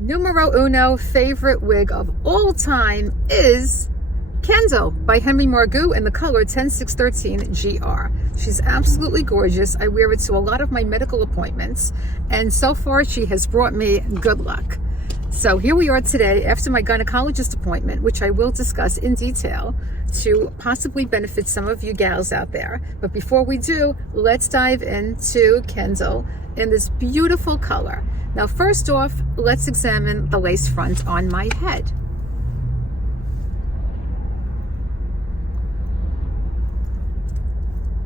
Numero uno favorite wig of all time is Kendall by Henry Margu in the color 10613 GR. She's absolutely gorgeous. I wear it to a lot of my medical appointments, and so far she has brought me good luck. So here we are today after my gynecologist appointment, which I will discuss in detail to possibly benefit some of you gals out there. But before we do, let's dive into Kendall in this beautiful color. Now, first off, let's examine the lace front on my head.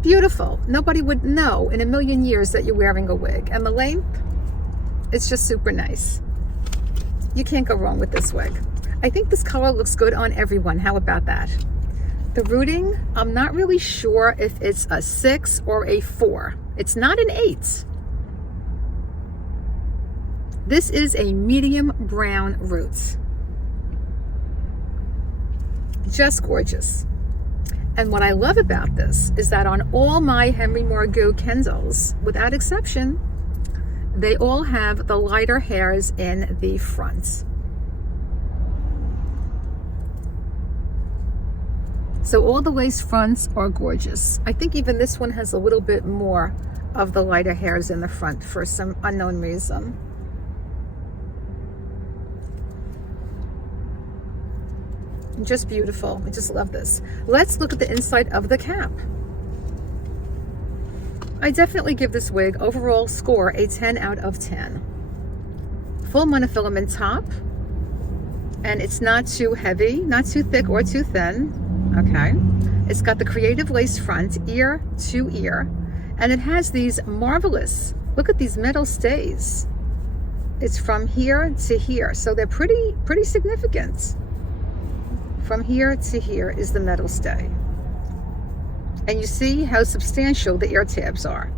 Beautiful. Nobody would know in a million years that you're wearing a wig. And the length, it's just super nice. You can't go wrong with this wig. I think this color looks good on everyone. How about that? The rooting, I'm not really sure if it's a 6 or a 4. It's not an 8. This is a medium brown root. Just gorgeous. And what I love about this is that on all my Henry Margu Kendalls, without exception, they all have the lighter hairs in the front. So all the lace fronts are gorgeous. I think even this one has a little bit more of the lighter hairs in the front for some unknown reason. Just beautiful. I just love this. Let's look at the inside of the cap. I definitely give this wig overall score a 10 out of 10. Full monofilament top, and it's not too heavy, not too thick or too thin. Okay. It's got the creative lace front, ear to ear, and it has these marvelous, look at these metal stays. It's from here to here, so they're pretty significant. From here to here is the metal stay. And you see how substantial the ear tabs are.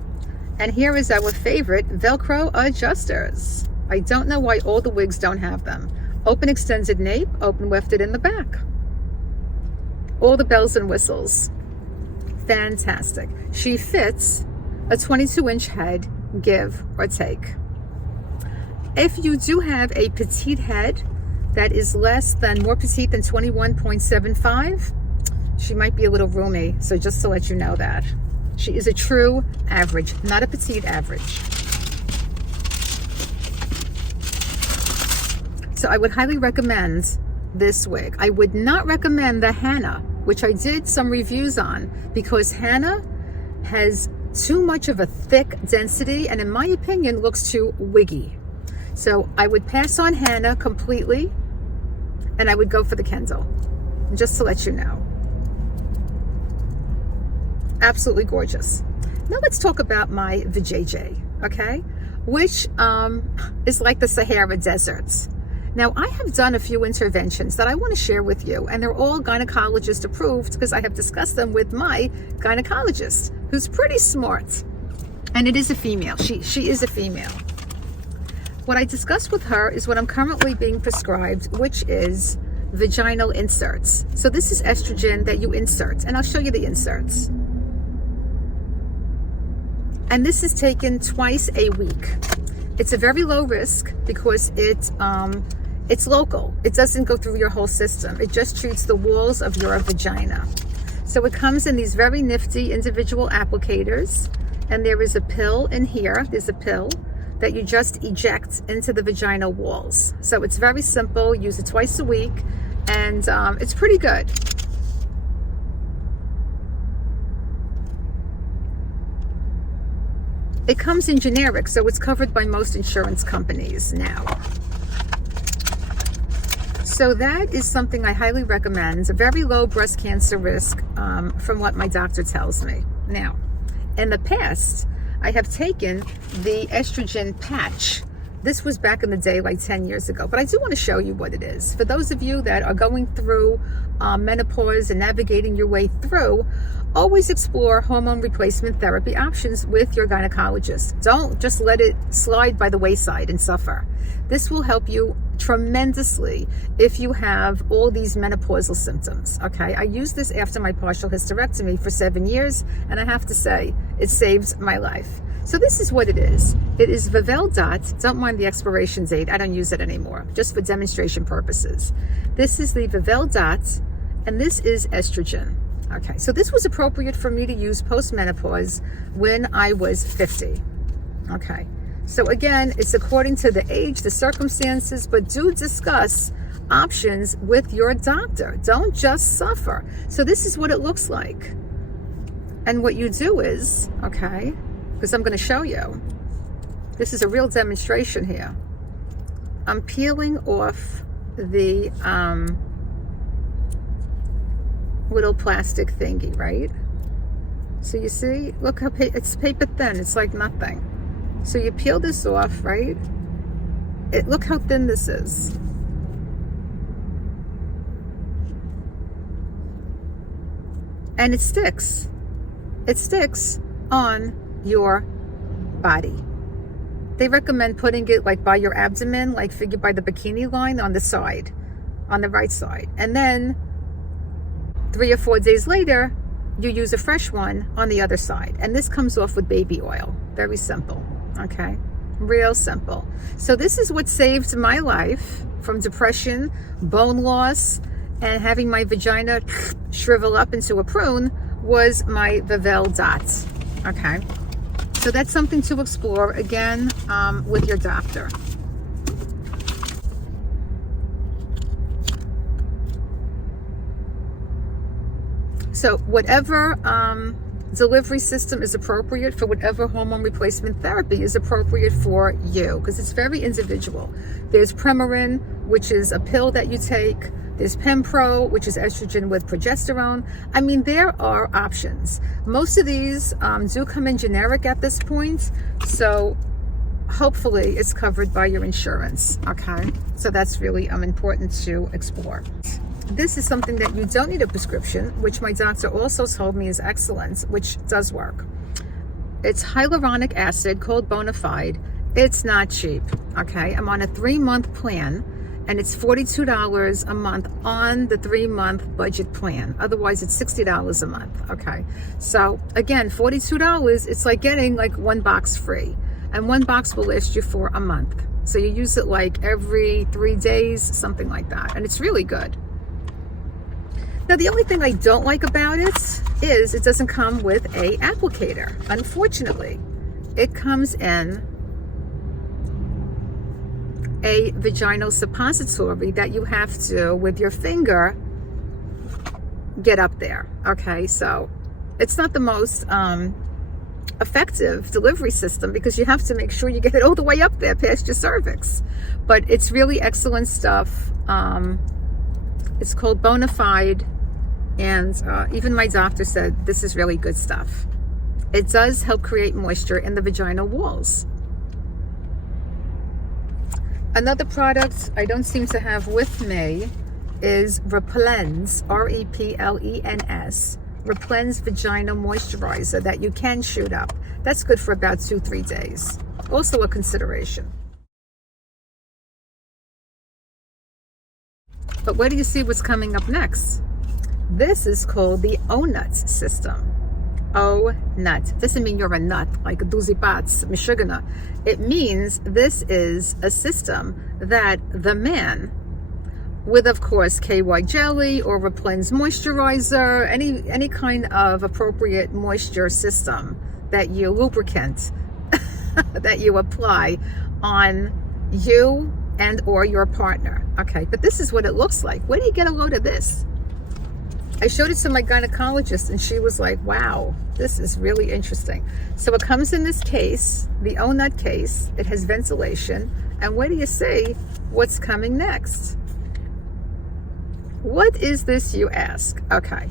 And here is our favorite Velcro adjusters. I don't know why all the wigs don't have them. Open extended nape, open wefted in the back. All the bells and whistles. Fantastic. She fits a 22-inch head, give or take. If you do have a petite head that is more petite than 21.75, she might be a little roomy, so just to let you know that. She is a true average, not a petite average. So I would highly recommend this wig. I would not recommend the Hannah, which I did some reviews on, because Hannah has too much of a thick density and in my opinion looks too wiggy. So I would pass on Hannah completely and I would go for the Kendall, just to let you know. Absolutely gorgeous. Now let's talk about my vajayjay, okay? Which is like the Sahara deserts. Now I have done a few interventions that I want to share with you, and they're all gynecologist approved because I have discussed them with my gynecologist, who's pretty smart. And it is a female. She is a female. What I discussed with her is what I'm currently being prescribed, which is vaginal inserts. So this is estrogen that you insert, and I'll show you the inserts. And this is taken twice a week. It's a very low risk because it's local. It doesn't go through your whole system. It just treats the walls of your vagina. So it comes in these very nifty individual applicators, and there is a pill in here. There's a pill that you just eject into the vaginal walls. So it's very simple. Use it twice a week, and it's pretty good. It comes in generic, so it's covered by most insurance companies now. So that is something I highly recommend. A very low breast cancer risk from what my doctor tells me. Now, in the past, I have taken the estrogen patch. This was back in the day, like 10 years ago, but I do want to show you what it is. For those of you that are going through menopause and navigating your way through, always explore hormone replacement therapy options with your gynecologist. Don't just let it slide by the wayside and suffer. This will help you tremendously if you have all these menopausal symptoms. Okay, I used this after my partial hysterectomy for 7 years, and I have to say it saved my life. So this is what it is. It is Vaginal Dot. Don't mind the expiration date. I don't use it anymore, just for demonstration purposes. This is the Vaginal Dot, and this is estrogen. Okay, so this was appropriate for me to use post-menopause when I was 50. Okay, so again, it's according to the age, the circumstances, but do discuss options with your doctor. Don't just suffer. So this is what it looks like. And what you do is, okay, because I'm going to show you. This is a real demonstration here. I'm peeling off the little plastic thingy, right? So you see, look how it's paper thin. It's like nothing. So you peel this off, right? Look how thin this is. And it sticks. It sticks on your body. They recommend putting it like by your abdomen, like figure by the bikini line on the side, on the right side. And then 3 or 4 days later, you use a fresh one on the other side. And this comes off with baby oil. Very simple, okay? Real simple. So this is what saved my life from depression, bone loss, and having my vagina shrivel up into a prune was my Vaginal Dot, okay? So that's something to explore, again, with your doctor. So whatever delivery system is appropriate for whatever hormone replacement therapy is appropriate for you, because it's very individual. There's Premarin, which is a pill that you take. There's Pempro, which is estrogen with progesterone. I mean, there are options. Most of these do come in generic at this point, so hopefully it's covered by your insurance, okay? So that's really important to explore. This is something that you don't need a prescription, which my doctor also told me is excellent, which does work. It's hyaluronic acid called Bonafide. It's not cheap, okay? I'm on a 3-month plan, and it's $42 a month on the 3-month budget plan. Otherwise, it's $60 a month, okay? So again, $42, it's like getting like 1 box free, and 1 box will last you for a month. So you use it like every 3 days, something like that, and it's really good. Now, the only thing I don't like about it is it doesn't come with a applicator. Unfortunately, it comes in a vaginal suppository that you have to, with your finger, get up there. Okay, so it's not the most effective delivery system because you have to make sure you get it all the way up there past your cervix. But it's really excellent stuff. It's called Bonafide, and even my doctor said this is really good stuff. It does help create moisture in the vaginal walls. Another product I don't seem to have with me is Replens, R-E-P-L-E-N-S, Replens Vaginal Moisturizer that you can shoot up. That's good for about 2-3 days. Also a consideration. But where do you see what's coming up next? This is called the Ohnut system. Ohnut doesn't mean you're a nut like a doozy bats mishugana. It means this is a system that the man, with of course KY jelly or Replens moisturizer, any kind of appropriate moisture system that you lubricant that you apply on you and or your partner. Okay, but this is what it looks like. Where do you get a load of this? I showed it to my gynecologist and she was like, wow, this is really interesting. So it comes in this case, the Ohnut case. It has ventilation. And where do you see what's coming next? What is this, you ask? Okay,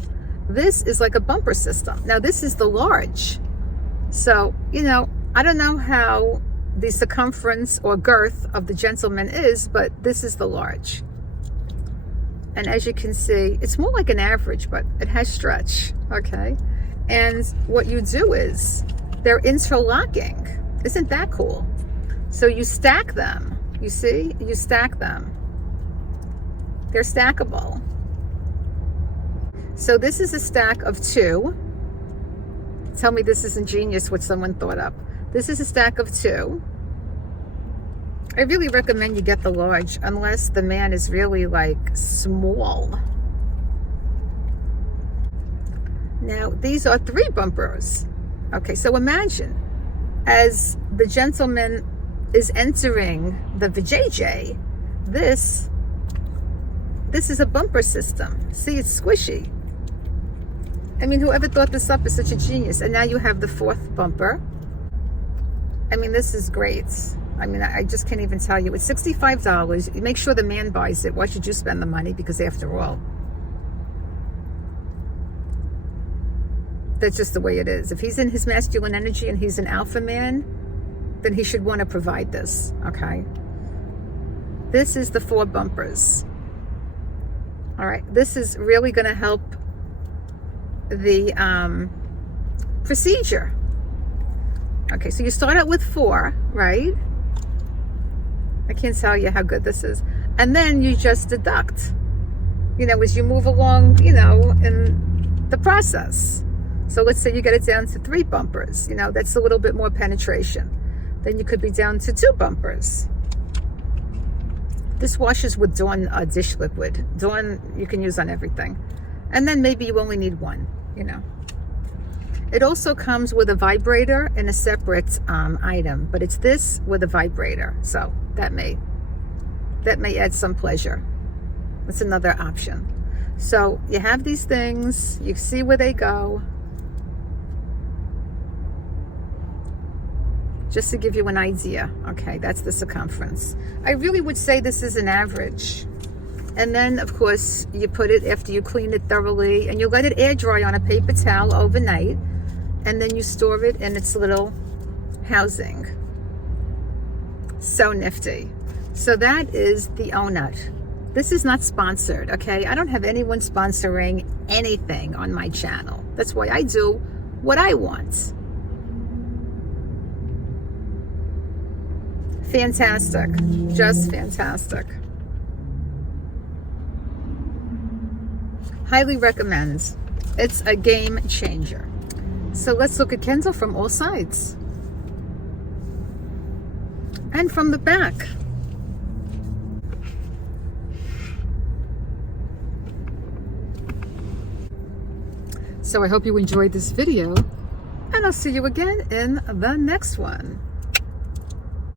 this is like a bumper system. Now this is the large. So, I don't know how the circumference or girth of the gentleman is, but this is the large. And as you can see, it's more like an average, but it has stretch, okay? And what you do is, they're interlocking. Isn't that cool? So you stack them, you see? You stack them. They're stackable. So this is a stack of 2. Tell me this isn't genius what someone thought up. This is a stack of 2. I really recommend you get the large unless the man is really like small. Now, these are 3 bumpers. Okay, so imagine as the gentleman is entering the vajayjay, this is a bumper system. See, it's squishy. I mean, whoever thought this up is such a genius. And now you have the 4th bumper. I mean, this is great. I mean, I just can't even tell you. It's $65. Make sure the man buys it. Why should you spend the money? Because after all, that's just the way it is. If he's in his masculine energy and he's an alpha man, then he should want to provide this, okay? This is the 4 bumpers. All right, this is really going to help the procedure. Okay, so you start out with 4, right? I can't tell you how good this is. And then you just deduct, you know, as you move along, you know, in the process. So let's say you get it down to 3 bumpers, you know, that's a little bit more penetration. Then you could be down to 2 bumpers. This washes with Dawn dish liquid. Dawn you can use on everything. And then maybe you only need 1, you know. It also comes with a vibrator and a separate item, but it's this with a vibrator. So that may add some pleasure. That's another option. So you have these things, you see where they go. Just to give you an idea. Okay, that's the circumference. I really would say this is an average. And then, of course, you put it after you clean it thoroughly, and you let it air dry on a paper towel overnight, and then you store it in its little housing. So nifty. So that is the Ohnut. This is not sponsored, okay? I don't have anyone sponsoring anything on my channel. That's why I do what I want. Fantastic. Just fantastic. Highly recommend. It's a game changer. So let's look at Kendall from all sides. And from the back. So I hope you enjoyed this video, and I'll see you again in the next one.